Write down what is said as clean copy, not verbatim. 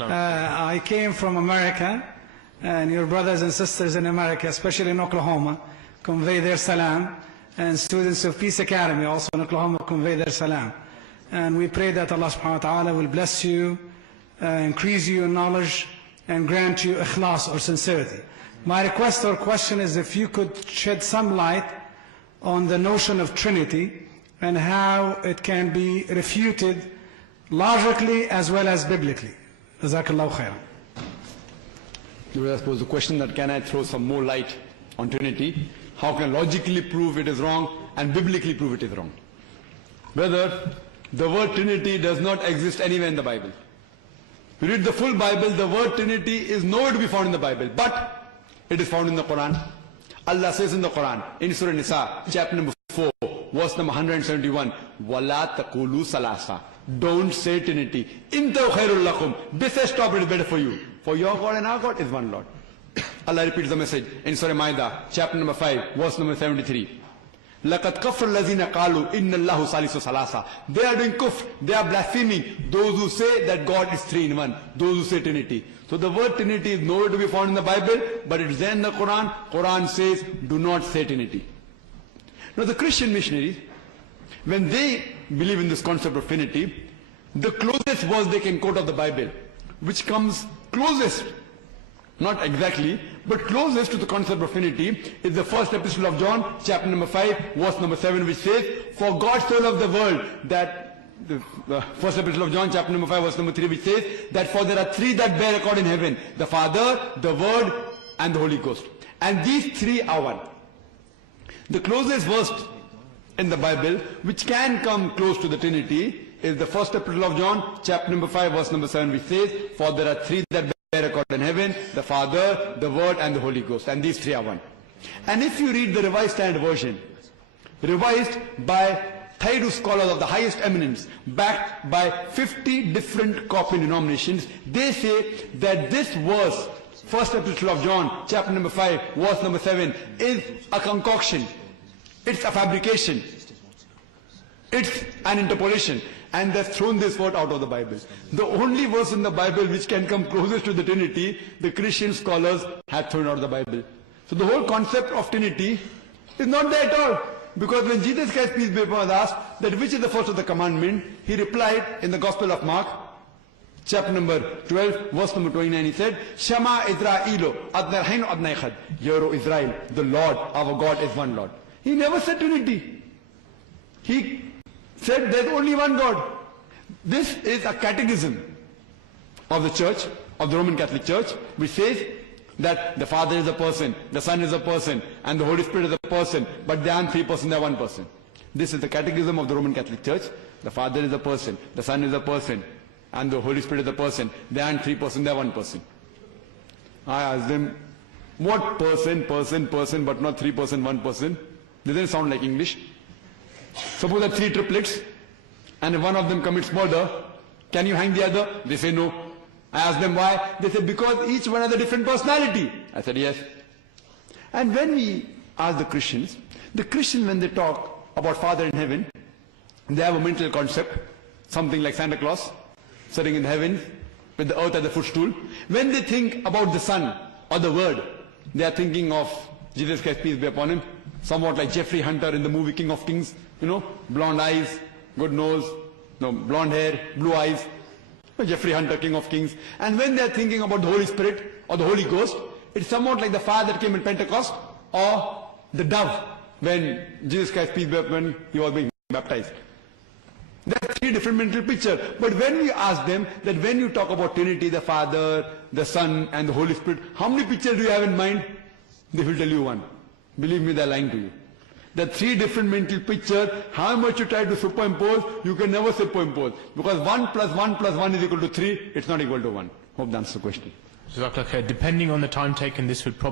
I came from America, and your brothers and sisters in America, especially in Oklahoma, convey their salam, and students of Peace Academy also in Oklahoma convey their salam. And we pray that Allah subhanahu wa ta'ala will bless you, increase you in knowledge, and grant you ikhlas or sincerity. My request or question is if you could shed some light on the notion of Trinity and how it can be refuted logically as well as biblically. Jazakallahu khairan. I suppose the question that can I throw some more light on Trinity? How can I logically prove it is wrong and biblically prove it is wrong? Brother, the word Trinity does not exist anywhere in the Bible. You read the full Bible, the word Trinity is nowhere to be found in the Bible, but it is found in the Quran. Allah says in the Quran, in Surah Nisa, chapter number 4, verse number 171, وَلَا تَقُولُوا سَلَاسَا. Don't say Trinity. إِنْتَوْ خَيْرٌ لَكُمْ. This says stop, it is better for you. For your God and our God is one Lord. Allah repeats the message in Surah Ma'idah, chapter number 5, verse number 73. لَقَدْ كَفْرَ الَّذِينَ قَالُوا إِنَّ اللَّهُ ثَالِثُ ثَلَاثَةٍ. They are doing kufr, they are blaspheming. Those who say that God is three in one, those who say Trinity. So the word Trinity is nowhere to be found in the Bible, but it is there in the Quran. Quran says, do not say Trinity. Now the Christian missionaries, when they believe in this concept of Trinity, the closest verse they can quote of the Bible, which comes closest, not exactly, but closest to the concept of Trinity, is the first epistle of John, chapter number 5, verse number 7, which says, for God so loved the world that, the first epistle of John, chapter number 5, verse number 3, which says, that for there are three that bear record in heaven, the Father, the Word, and the Holy Ghost. And these three are one. The closest verse in the Bible, which can come close to the Trinity, is the first epistle of John, chapter number 5, verse number 7, which says, for there are three that bear record in heaven, the Father, the Word, and the Holy Ghost. And these three are one. And if you read the Revised Standard Version, revised by Thayru scholars of the highest eminence, backed by 50 different copy denominations, they say that this verse, first epistle of John, chapter number 5, verse number 7, is a concoction. It's a fabrication. It's an interpolation. And they've thrown this word out of the Bible. The only verse in the Bible which can come closest to the Trinity, the Christian scholars have thrown out of the Bible. So the whole concept of Trinity is not there at all. Because when Jesus Christ, peace be upon him, was asked that which is the first of the commandment, he replied in the Gospel of Mark, chapter number 12, verse number 29, he said, Shema Israelu, Adnar Hainu Adnai Khad. Hear, O Israel, the Lord, our God is one Lord. He never said Trinity. He said there's only one God. This is a catechism of the church, of the Roman Catholic Church, which says that the Father is a person, the Son is a person, and the Holy Spirit is a person, but they aren't three persons, they are one person. This is the catechism of the Roman Catholic Church. The Father is a person, the Son is a person, and the Holy Spirit is a person. They aren't three persons, they are one person. I asked them, what person, but not three person, one person? Doesn't sound like English. Suppose there are three triplets, and if one of them commits murder, can you hang the other? They say no. I asked them why. They said because each one has a different personality. I said yes. And when we ask the Christians when they talk about Father in heaven, they have a mental concept, something like Santa Claus sitting in heaven with the earth as the footstool. When they think about the Son or the Word, they are thinking of Jesus Christ, peace be upon him, somewhat like Jeffrey Hunter in the movie King of Kings, blonde eyes, good nose, blonde hair, blue eyes. Jeffrey Hunter, King of Kings. And when they are thinking about the Holy Spirit or the Holy Ghost, it's somewhat like the fire that came in Pentecost or the dove when Jesus Christ, peace be upon him, he was being baptized. There are three different mental pictures. But when we ask them that when you talk about Trinity, the Father, the Son, and the Holy Spirit, how many pictures do you have in mind? They will tell you one. Believe me, they are lying to you. The three different mental pictures, how much you try to superimpose, you can never superimpose. Because 1 plus 1 plus 1 is equal to 3, it's not equal to 1. Hope that answers the question. Depending on the time taken, this would probably